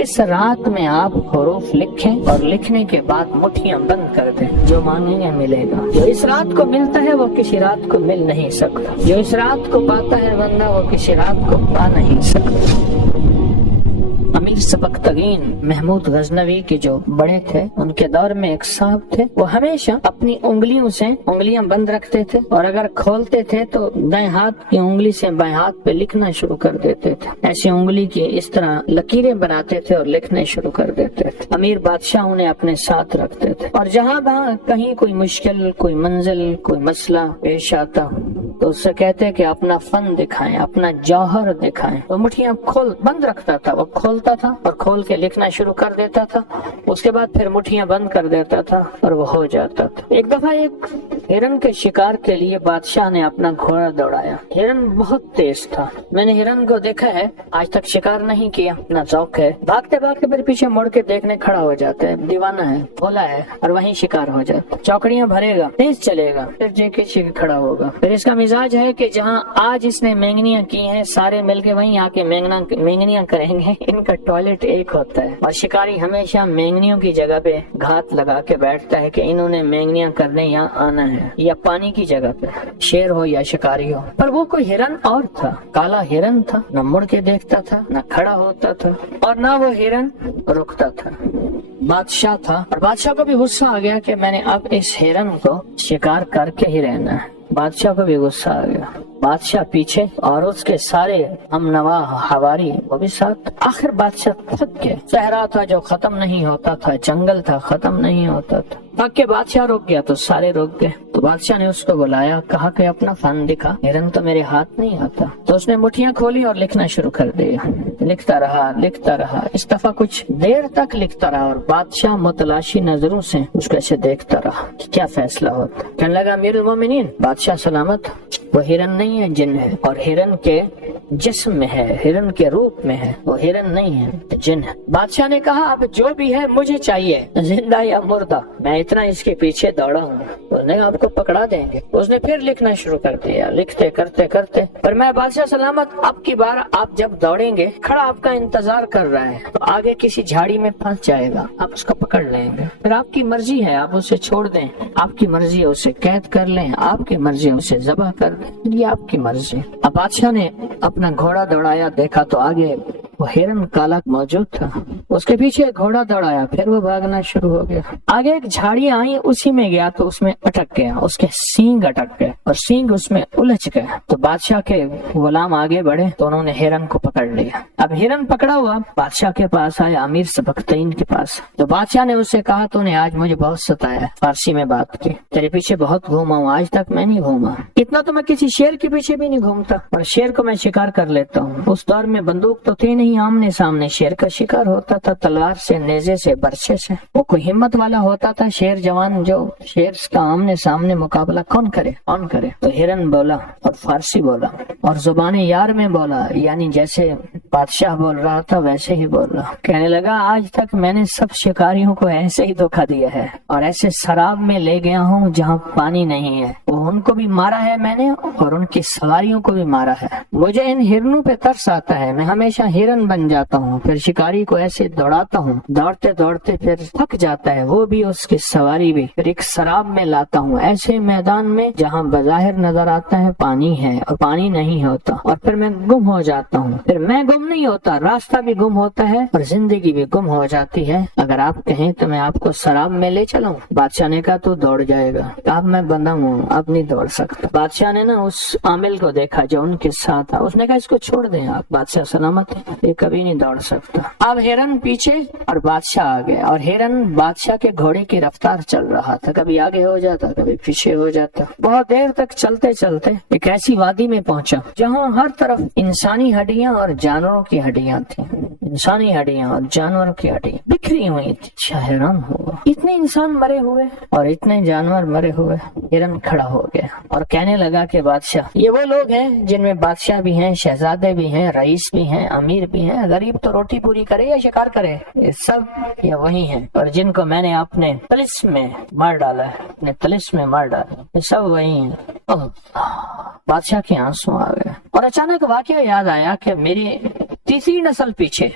اس رات میں آپ حروف لکھیں اور لکھنے کے بعد مٹھیاں بند کر دیں، جو مانگیں گے ملے گا۔ جو اس رات کو ملتا ہے وہ کسی رات کو مل نہیں سکتا، جو اس رات کو پاتا ہے بندہ وہ کسی رات کو پا نہیں سکتا۔ امیر سبکتگین محمود غزنوی کے جو بڑے تھے، ان کے دور میں ایک صاحب تھے، وہ ہمیشہ اپنی انگلیوں سے انگلیاں بند رکھتے تھے، اور اگر کھولتے تھے تو دائیں ہاتھ کی انگلی سے بائیں ہاتھ پہ لکھنا شروع کر دیتے تھے۔ ایسی انگلی کی اس طرح لکیریں بناتے تھے اور لکھنے شروع کر دیتے تھے۔ امیر بادشاہ انہیں اپنے ساتھ رکھتے تھے، اور جہاں وہاں کہیں کوئی مشکل، کوئی منزل، کوئی مسئلہ پیش آتا تو اس سے کہتے کہ اپنا فن دکھائیں، اپنا جوہر دکھائیں۔ وہ مٹھیاں بند رکھتا تھا، وہ کھولتا تھا اور کھول کے لکھنا شروع کر دیتا تھا، اس کے بعد پھر مٹھیاں بند کر دیتا تھا اور وہ ہو جاتا تھا۔ ایک دفعہ ایک ہرن کے شکار کے لیے بادشاہ نے اپنا گھوڑا دوڑایا۔ ہرن بہت تیز تھا، میں نے ہرن کو دیکھا ہے، آج تک شکار نہیں کیا، اپنا ذوق ہے، بھاگتے بھاگتے پھر پیچھے مڑ کے دیکھنے کھڑا ہو جاتا ہے، دیوانہ ہے، بھولا ہے، اور وہیں شکار ہو جاتا، چوکڑیاں بھرے گا، تیز چلے گا، پھر جے کے کھڑا ہوگا۔ پھر اس کا مزاج ہے کہ جہاں آج اس نے مینگنیاں کی ہیں سارے مل کے وہیں آ کے مینگنیاں کریں گے۔ ان کا ٹوائلٹ ایک ہوتا ہے، اور شکاری ہمیشہ مینگنیوں کی جگہ پہ گھات لگا کے بیٹھتا ہے کہ انہوں نے مینگنیاں کرنے یہاں آنا ہے، یا پانی کی جگہ پہ، شیر ہو یا شکاری ہو۔ پر وہ کوئی ہرن اور تھا، کالا ہرن تھا، نہ مڑ کے دیکھتا تھا، نہ کھڑا ہوتا تھا، اور نہ وہ ہرن رکتا تھا۔ بادشاہ تھا، اور بادشاہ کو بھی غصہ آ گیا کہ میں نے اب اس ہرن کو شکار کر کے ہی رہنا ہے۔ بادشاہ کو بھی غصہ آ گیا، بادشاہ پیچھے اور اس کے سارے ہم نوا حواری وہ بھی ساتھ۔ آخر بادشاہ تھک گیا، صحرا تھا جو ختم نہیں ہوتا تھا، جنگل تھا ختم نہیں ہوتا تھا، تھک کے بادشاہ رک گیا تو سارے رک گئے۔ تو بادشاہ نے اس کو بلایا، کہا کہ اپنا فن دکھا، ہرن تو میرے ہاتھ نہیں آتا۔ تو اس نے مٹھیاں کھولی اور لکھنا شروع کر دیا، لکھتا رہا، اس دفعہ کچھ دیر تک لکھتا رہا، اور بادشاہ متلاشی نظروں سے اس کو ایسے دیکھتا رہا کہ کیا فیصلہ ہوتا۔ کہنے لگا امیر المومنین، بادشاہ سلامت، وہ ہرن نہیں ہے، جن ہے، اور ہرن کے جسم میں ہے، ہرن کے روپ میں ہے، وہ ہرن نہیں ہے، جن ہے۔ بادشاہ نے کہا اب جو بھی ہے مجھے چاہیے، زندہ یا مردہ، میں اتنا اس کے پیچھے دوڑا ہوں، اس نے آپ کو پکڑا دیں گے۔ اس نے پھر لکھنا شروع کر دیا، لکھتے کرتے، پر میں بادشاہ سلامت، اب کی بار آپ جب دوڑیں گے، کھڑا آپ کا انتظار کر رہا ہے، تو آگے کسی جھاڑی میں پھنس جائے گا، آپ اس کو پکڑ لیں گے، پھر آپ کی مرضی ہے، آپ اسے چھوڑ دیں، آپ کی مرضی ہے اسے قید کر لیں، آپ کی مرضی ہے اسے ذبح کر دیں، یہ آپ کی مرضی۔ اب بادشاہ نے اپنا گھوڑا دوڑایا، دیکھا تو آگے وہ ہرن کالا موجود تھا، اس کے پیچھے گھوڑا دوڑایا، پھر وہ بھاگنا شروع ہو گیا۔ آگے ایک جھاڑی آئی، اسی میں گیا تو اس میں اٹک گیا، اس کے سینگ اٹک گئے اور سینگ اس میں الجھ گئے۔ تو بادشاہ کے غلام آگے بڑھے تو انہوں نے ہرن کو پکڑ لیا۔ اب ہرن پکڑا ہوا بادشاہ کے پاس آیا، امیر سبکتگین کے پاس۔ تو بادشاہ نے اس سے کہا تو نے آج مجھے بہت ستایا، فارسی میں بات کی، تیرے پیچھے بہت گھوما ہوں، آج تک میں نہیں گھوما اتنا، تو میں کسی شیر کے پیچھے بھی نہیں گھومتا، اور شیر کو میں شکار کر لیتا ہوں۔ اس دور میں بندوق تو تھی نہیں، آمنے سامنے شیر کا شکار ہوتا تھا، تلوار سے، نیزے سے، برچے سے۔ وہ کوئی ہمت والا ہوتا تھا شیر جوان، جو شیر کا آمنے سامنے مقابلہ کون کرے۔ تو ہرن بولا اور فارسی بولا اور زبان یار میں بولا، یعنی جیسے بادشاہ بول رہا تھا ویسے ہی بول رہا۔ کہنے لگا آج تک میں نے سب شکاریوں کو ایسے ہی دھوکہ دیا ہے، اور ایسے سراب میں لے گیا ہوں جہاں پانی نہیں ہے، وہ ان کو بھی مارا ہے میں نے، اور ان کی سواریوں کو بھی مارا ہے۔ مجھے ان ہرنوں پہ ترس آتا ہے، میں ہمیشہ ہرن بن جاتا ہوں، پھر شکاری کو ایسے دوڑاتا ہوں، دوڑتے دوڑتے پھر تھک جاتا ہے، وہ بھی اس کی سواری بھی، پھر ایک سراب میں لاتا ہوں، ایسے میدان میں جہاں بظاہر نظر آتا ہے پانی ہے اور پانی نہیں ہوتا، اور پھر میں گم ہو جاتا ہوں۔ پھر میں گم نہیں ہوتا، راستہ بھی گم ہوتا ہے اور زندگی بھی گم ہو جاتی ہے۔ اگر آپ کہیں تو میں آپ کو سراب میں لے چلوں۔ بادشاہ نے کہا تو دوڑ جائے گا، اب میں بندہ ہوں، اب نہیں دوڑ سکتا۔ بادشاہ نے نا اس عامل کو دیکھا جو ان کے ساتھ تھا، اس نے کہا اس کو چھوڑ دیں آپ، بادشاہ سلامت ہے، یہ کبھی نہیں دوڑ سکتا۔ اب ہرن پیچھے اور بادشاہ آگے، اور ہرن بادشاہ کے گھوڑے کی رفتار چل رہا تھا، کبھی آگے ہو جاتا کبھی پیچھے ہو جاتا۔ بہت دیر تک چلتے چلتے ایک ایسی وادی میں پہنچا جہاں ہر طرف انسانی ہڈیاں اور جانوروں کی ہڈیاں تھیں، انسانی ہڈیاں اور جانوروں کی ہڈیاں بکھری ہوئی تھی۔ حیران ہوا، اتنے انسان مرے ہوئے اور اتنے جانور مرے ہوئے۔ ہرن کھڑا ہو گیا اور کہنے لگا کہ بادشاہ، یہ وہ لوگ ہیں جن میں بادشاہ بھی ہیں، شہزادے بھی ہیں، رئیس بھی ہیں، امیر بھی ہیں، غریب تو روٹی پوری کرے یا شکار کرے، یہ سب یہ وہی ہیں، اور جن کو میں نے اپنے طلسم میں مار ڈالا ہے، اپنے طلسم میں مار ڈالا، یہ سب وہی ہیں۔ بادشاہ کے آنسو آ گئے، اور اچانک واقعہ یاد آیا کہ میری تیسری نسل پیچھے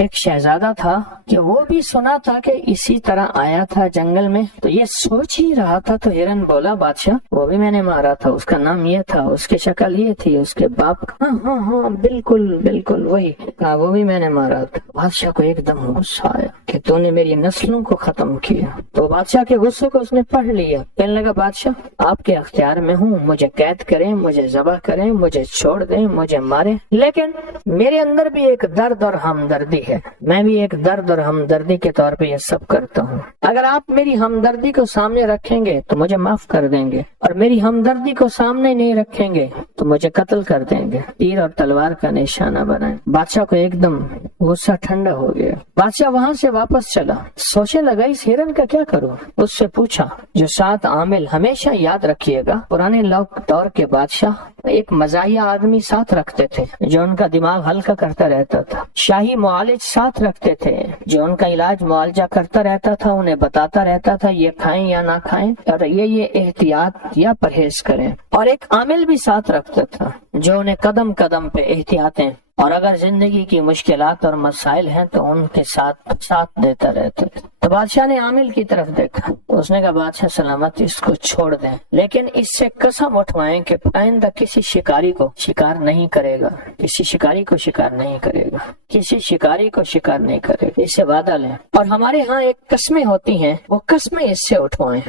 ایک شہزادہ تھا کہ وہ بھی سنا تھا کہ اسی طرح آیا تھا جنگل میں، تو یہ سوچ ہی رہا تھا تو ہرن بولا بادشاہ وہ بھی میں نے مارا تھا، اس کا نام یہ تھا، اس کی شکل یہ تھی، اس کے باپ کا ہاں ہاں بالکل بالکل وہی کہا، وہ بھی میں نے مارا تھا۔ بادشاہ کو ایک دم غصہ آیا کہ تو نے میری نسلوں کو ختم کیا، تو بادشاہ کے غصے کو اس نے پڑھ لیا، کہنے لگا بادشاہ آپ کے اختیار میں ہوں، مجھے قید کریں، مجھے ذبح کریں، مجھے چھوڑ دیں، مجھے مارے، لیکن میرے اندر بھی ایک درد اور ہمدردی ہے، میں بھی ایک درد اور ہمدردی کے طور پہ یہ سب کرتا ہوں، اگر آپ میری ہمدردی کو سامنے رکھیں گے تو مجھے معاف کر دیں گے، اور میری ہمدردی کو سامنے نہیں رکھیں گے تو مجھے قتل کر دیں گے، تیر اور تلوار کا نشانہ بنائیں۔ بادشاہ کو ایک دم غصہ ٹھنڈا ہو گیا، بادشاہ وہاں سے واپس چلا، سوچنے لگا اس ہرن کا کیا کروں، اس سے پوچھا جو 7 عامل ہمیشہ یاد رکھیے گا، پرانے دور کے بادشاہ ایک مزاحیہ آدمی ساتھ رکھتے تھے جو ان کا دماغ ہلکا کرتا رہتا تھا، شاہی معالج ساتھ رکھتے تھے جو ان کا علاج معالجہ کرتا رہتا تھا، انہیں بتاتا رہتا تھا یہ کھائیں یا نہ کھائیں اور یہ احتیاط یا پرہیز کریں، اور ایک عامل بھی ساتھ رکھتا تھا جو انہیں قدم قدم پہ احتیاطیں اور اگر زندگی کی مشکلات اور مسائل ہیں تو ان کے ساتھ دیتا رہتا تھا۔ تو بادشاہ نے عامل کی طرف دیکھا، اس نے کہا بادشاہ سلامت اس کو چھوڑ دیں، لیکن اس سے قسم اٹھوائیں کہ آئندہ کسی شکاری کو شکار نہیں کرے گا، کسی شکاری کو شکار نہیں کرے گا، کسی شکاری کو شکار نہیں کرے گا، اس سے وعدہ لیں، اور ہمارے ہاں ایک قسمیں ہوتی ہیں وہ قسمیں اس سے اٹھوائیں۔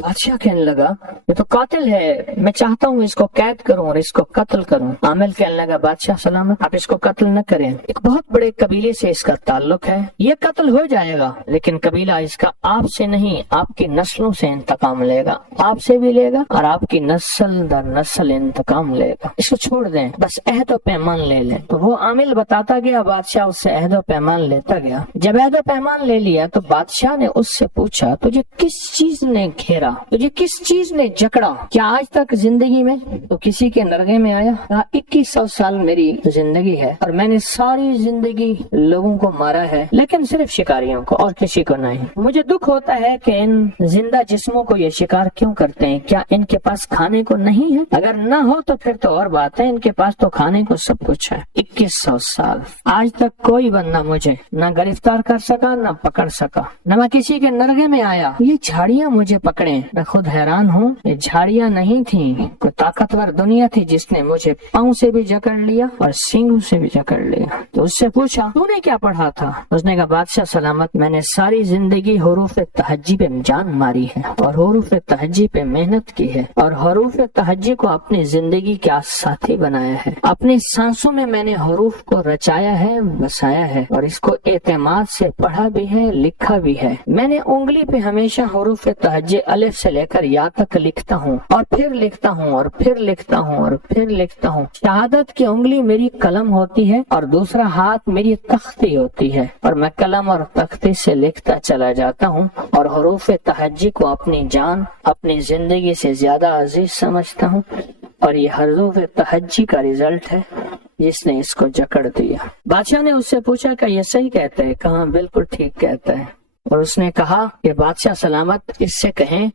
بادشاہ کہنے لگا یہ تو قاتل ہے، میں چاہتا ہوں اس کو قید کروں اور اس کو قتل کروں۔ عامل کہنے لگا بادشاہ سلامت آپ اس کو قتل نہ کریں، ایک بہت بڑے قبیلے سے اس کا تعلق ہے، یہ قتل ہو جائے گا لیکن قبیلہ اس کا آپ سے نہیں آپ کی نسلوں سے انتقام لے گا، آپ سے بھی لے گا اور آپ کی نسل در نسل انتقام لے گا، اس کو چھوڑ دیں، بس عہد و پیمان لے لیں۔ تو وہ عامل بتاتا گیا، بادشاہ اس سے عہد و پیمان لیتا گیا۔ جب عہد و پیمان لے لیا تو بادشاہ نے اس سے پوچھا تجھے کس چیز نے گھیرا، تجھے کس چیز نے جکڑا، کیا آج تک زندگی میں تو کسی کے نرغے میں آیا؟ کہا 2100 سال میری زندگی ہے اور میں نے ساری زندگی لوگوں کو مارا ہے لیکن صرف شکاریوں کو اور کسی کو نہیں۔ مجھے دکھ ہوتا ہے کہ ان زندہ جسموں کو یہ شکار کیوں کرتے ہیں، کیا ان کے پاس کھانے کو نہیں ہے؟ اگر نہ ہو تو پھر تو اور بات ہے، ان کے پاس تو کھانے کو سب کچھ ہے۔ 2100 سال آج تک کوئی بندہ مجھے نہ گرفتار کر سکا نہ پکڑ سکا، نہ میں کسی کے نرغے میں آیا، یہ جھاڑیاں مجھے پکڑے، میں خود حیران ہوں، یہ جھاڑیاں نہیں تھیں، کوئی طاقتور دنیا تھی جس نے مجھے پاؤں سے بھی جکڑ لیا اور سینگوں سے بھی جکڑ لیا۔ تو اس سے پوچھا تو نے کیا پڑھا تھا؟ اس نے کہا بادشاہ سلامت میں نے ساری زندگی حروف تہجی پہ جان ماری ہے اور حروف تہجی پہ محنت کی ہے اور حروف تہجی کو اپنی زندگی کا ساتھی بنایا ہے، اپنی سانسوں میں نے حروف کو رچایا ہے، بسایا ہے اور اس کو اعتماد سے پڑھا بھی ہے، لکھا بھی ہے۔ میں نے انگلی پہ ہمیشہ حروف تہجی الف سے لے کر یا تک لکھتا ہوں اور پھر لکھتا ہوں اور پھر لکھتا ہوں اور پھر لکھتا ہوں۔ شہادت کی انگلی میری قلم ہوتی ہے اور دوسرا ہاتھ میری تختی ہوتی ہے اور میں قلم اور تختی سے لکھتا چلا جاتا ہوں اور حروف تہجی کو اپنی جان، اپنی زندگی سے زیادہ عزیز سمجھتا ہوں، اور یہ حروف تہجی کا رزلٹ ہے جس نے اس کو جکڑ دیا۔ بادشاہ نے اس سے پوچھا کہ یہ صحیح کہتا ہے؟ کہا بالکل ٹھیک کہتا ہے۔ اور اس نے کہا کہ بادشاہ سلامت اس سے کہیں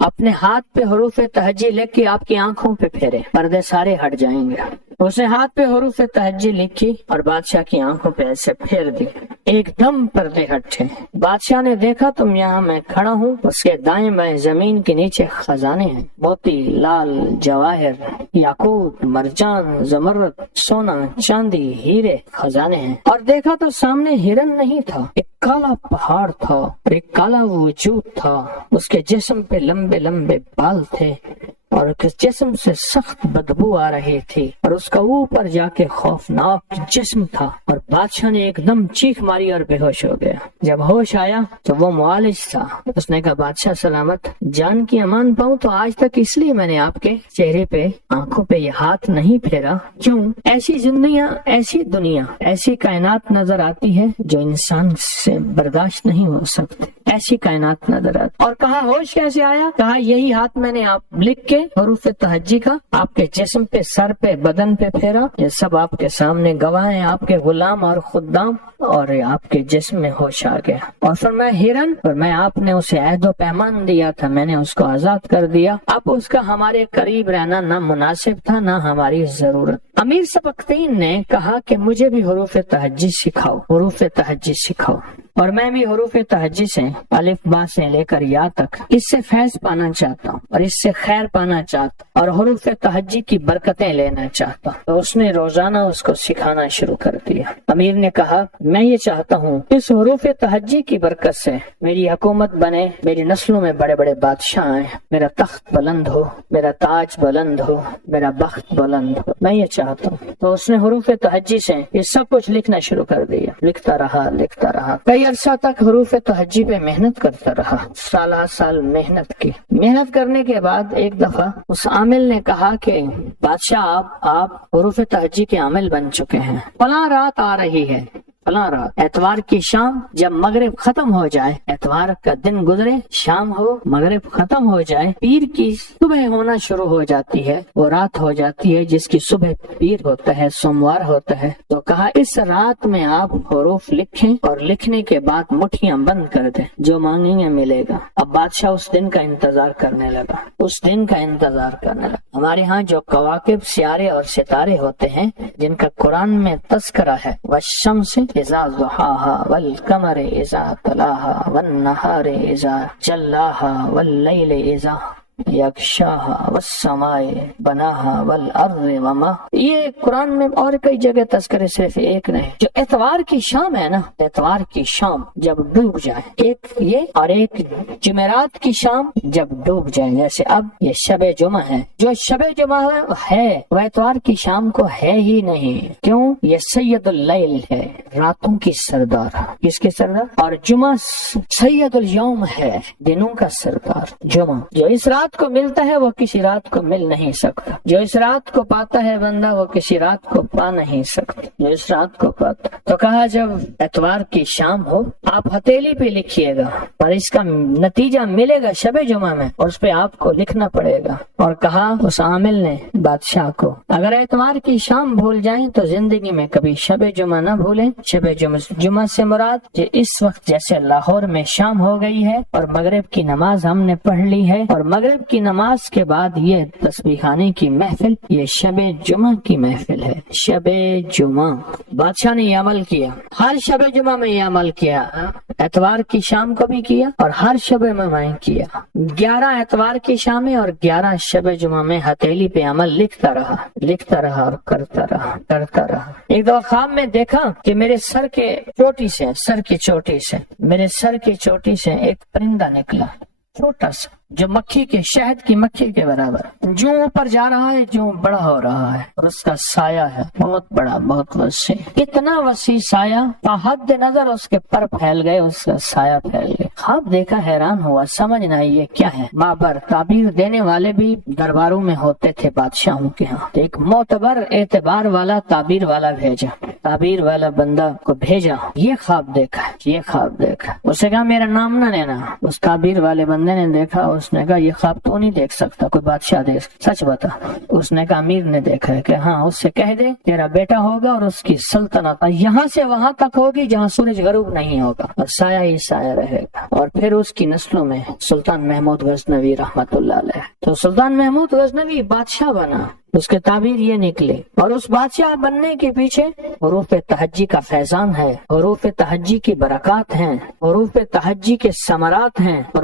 اپنے ہاتھ پہ حروف تہجی لکھ کے آپ کی آنکھوں پہ پھیرے، پردے سارے ہٹ جائیں گے۔ اس نے ہاتھ پہ حروف تہجی لکھی اور بادشاہ کی آنکھوں پہ ایسے پھیر دی، ایک دم پردے ہٹے۔ بادشاہ نے دیکھا تم یہاں میں کھڑا ہوں، اس کے دائیں بائیں زمین کے نیچے خزانے ہیں، موتی، لال، جواہر، یاقوت، مرجان، زمرد، سونا، چاندی، ہیرے خزانے ہیں۔ اور دیکھا تو سامنے ہرن نہیں تھا، ایک کالا پہاڑ تھا اور ایک کالا وجود تھا، اس کے جسم پہ لمبے لمبے بال تھے اور جسم سے سخت بدبو آ رہی تھی اور اس کا اوپر جا کے خوفناک جسم تھا۔ اور بادشاہ نے ایک دم چیخ ماری اور بے ہوش ہو گیا۔ جب ہوش آیا تو وہ معالج تھا۔ اس نے کہا بادشاہ سلامت جان کی امان پاؤں تو آج تک اس لیے میں نے آپ کے چہرے پہ، آنکھوں پہ یہ ہاتھ نہیں پھیرا، کیوں؟ ایسی زندگیاں، ایسی دنیا، ایسی کائنات نظر آتی ہے جو انسان سے برداشت نہیں ہو سکتی، ایسی کائنات نظر آتی۔ اور کہا ہوش کیسے آیا؟ کہا یہی ہاتھ میں نے آپ لکھ کے حروف تہجی کا، آپ کے جسم پہ، سر پہ، بدن پہ پھیرا، یہ سب آپ کے سامنے گواہ ہیں، آپ کے غلام اور خدام، اور آپ کے جسم میں ہوش آ گیا۔ اور فرمایا ہرن، اور میں آپ نے اسے عہد و پیمان دیا تھا، میں نے اس کو آزاد کر دیا، اب اس کا ہمارے قریب رہنا نہ مناسب تھا نہ ہماری ضرورت۔ امیر سبکتین نے کہا کہ مجھے بھی حروف تہجی سکھاؤ، حروف تہجی سکھاؤ، اور میں بھی حروف تہجی سے الف با سے لے کر یا تک اس سے فیض پانا چاہتا ہوں اور اس سے خیر پانا چاہتا ہوں اور حروف تہجی کی برکتیں لینا چاہتا ہوں۔ تو اس نے روزانہ اس کو سکھانا شروع کر دیا۔ امیر نے کہا میں یہ چاہتا ہوں اس حروف تہجی کی برکت سے میری حکومت بنے، میری نسلوں میں بڑے بڑے بادشاہ آئیں، میرا تخت بلند ہو، میرا تاج بلند ہو، میرا بخت بلند ہو، میں یہ چاہتا ہوں۔ تو اس نے حروف تہجی سے یہ سب کچھ لکھنا شروع کر دیا، لکھتا رہا کئی عرصہ تک حروف تہجی پہ محنت کرتا رہا، سال محنت کی۔ محنت کرنے کے بعد ایک دفعہ اس عامل نے کہا کہ بادشاہ آپ حروف تہجی کے عامل بن چکے ہیں، فلاں رات آ رہی ہے، فلاں رات اتوار کی شام جب مغرب ختم ہو جائے، اتوار کا دن گزرے، شام ہو، مغرب ختم ہو جائے، پیر کی صبح ہونا شروع ہو جاتی ہے، وہ رات ہو جاتی ہے جس کی صبح پیر ہوتا ہے، سوموار ہوتا ہے۔ تو کہا اس رات میں آپ حروف لکھیں اور لکھنے کے بعد مٹھیاں بند کر دیں، جو مانگیں گے ملے گا۔ اب بادشاہ اس دن کا انتظار کرنے لگا، ہمارے ہاں جو کواکب، سیارے اور ستارے ہوتے ہیں جن کا قرآن میں تذکرہ ہے، والشمس اذا ضحاها والقمر اذا تلاها والنهار اذا جلاها والليل اذا یکشاها والسماء بناها والارض وما، یہ قرآن میں اور کئی جگہ تذکرے، صرف ایک نہیں۔ جو اتوار کی شام ہے نا، اتوار کی شام جب ڈوب جائے، ایک یہ اور ایک جمعرات کی شام جب ڈوب جائے، جیسے اب یہ شب جمعہ ہے، جو شب جمعہ ہے وہ اتوار کی شام کو ہے ہی نہیں، کیوں؟ یہ سید اللیل ہے، راتوں کی سردار، کس کے سردار؟ اور جمعہ سید الیوم ہے، دنوں کا سردار۔ جمعہ جو اس رات کو ملتا ہے وہ کسی رات کو مل نہیں سکتا، جو اس رات کو پاتا ہے بندہ وہ کسی رات کو پا نہیں سکتا، جو اس رات کو پاتا۔ تو کہا جب اتوار کی شام ہو آپ ہتھیلی پہ لکھیے گا اور اس کا نتیجہ ملے گا شب جمعہ میں، اور اس پہ آپ کو لکھنا پڑے گا۔ اور کہا اس عامل نے بادشاہ کو اگر اتوار کی شام بھول جائیں تو زندگی میں کبھی شب جمعہ نہ بھولیں۔ شب جمعہ سے مراد جو اس وقت جیسے لاہور میں شام ہو گئی ہے اور مغرب کی نماز ہم نے پڑھ لی ہے، اور مغرب کی نماز کے بعد یہ تسبیح خانے کی محفل، یہ شب جمعہ کی محفل ہے، شب جمعہ۔ بادشاہ نے یہ عمل کیا، ہر شب جمعہ میں یہ عمل کیا، اتوار کی شام کو بھی کیا اور ہر شب میں کیا۔ 11 اتوار کی شامیں اور 11 شب جمعہ میں ہتھیلی پہ عمل لکھتا رہا اور کرتا رہا۔ ایک دفعہ خواب میں دیکھا کہ میرے سر کی چوٹی سے ایک پرندہ نکلا، چھوٹا سا، جو مکھی کے، شہد کی مکھی کے برابر، جو اوپر جا رہا ہے، جو بڑا ہو رہا ہے، اور اس کا سایہ ہے بہت بڑا، بہت وسیع، اتنا وسیع سایہ، حد نظر اس کے پر پھیل گئے، اس کا سایہ پھیل گیا۔ خواب دیکھا، حیران ہوا، سمجھ نہ آئی یہ کیا ہے۔ مابر تعبیر دینے والے بھی درباروں میں ہوتے تھے بادشاہوں کے ہاں، ایک معتبر اعتبار والا تعبیر والا بھیجا، تعبیر والا بندہ کو بھیجا، یہ خواب دیکھا۔ اسے کہا میرا نام نہ لینا۔ اس تعبیر والے بندے نے دیکھا، اس نے کہا یہ خواب تو نہیں دیکھ سکتا، کوئی بادشاہ دیکھ، سچ بتا۔ اس نے کہا امیر نے دیکھا ہے کہ ہاں، اس سے کہہ دے تیرا بیٹا ہوگا اور اس کی سلطنت یہاں سے وہاں تک ہوگی جہاں سورج غروب نہیں ہوگا، اور سایہ ہی سایہ رہے گا، اور پھر اس کی نسلوں میں سلطان محمود غزنوی رحمت اللہ علیہ۔ تو سلطان محمود غزنوی بادشاہ بنا، اس کے تعبیر یہ نکلے، اور اس بادشاہ بننے کے پیچھے حروف تہجی کا فیضان ہے، حروف تہجی کی برکات ہیں، حروف تہجی کے ثمرات ہیں، اور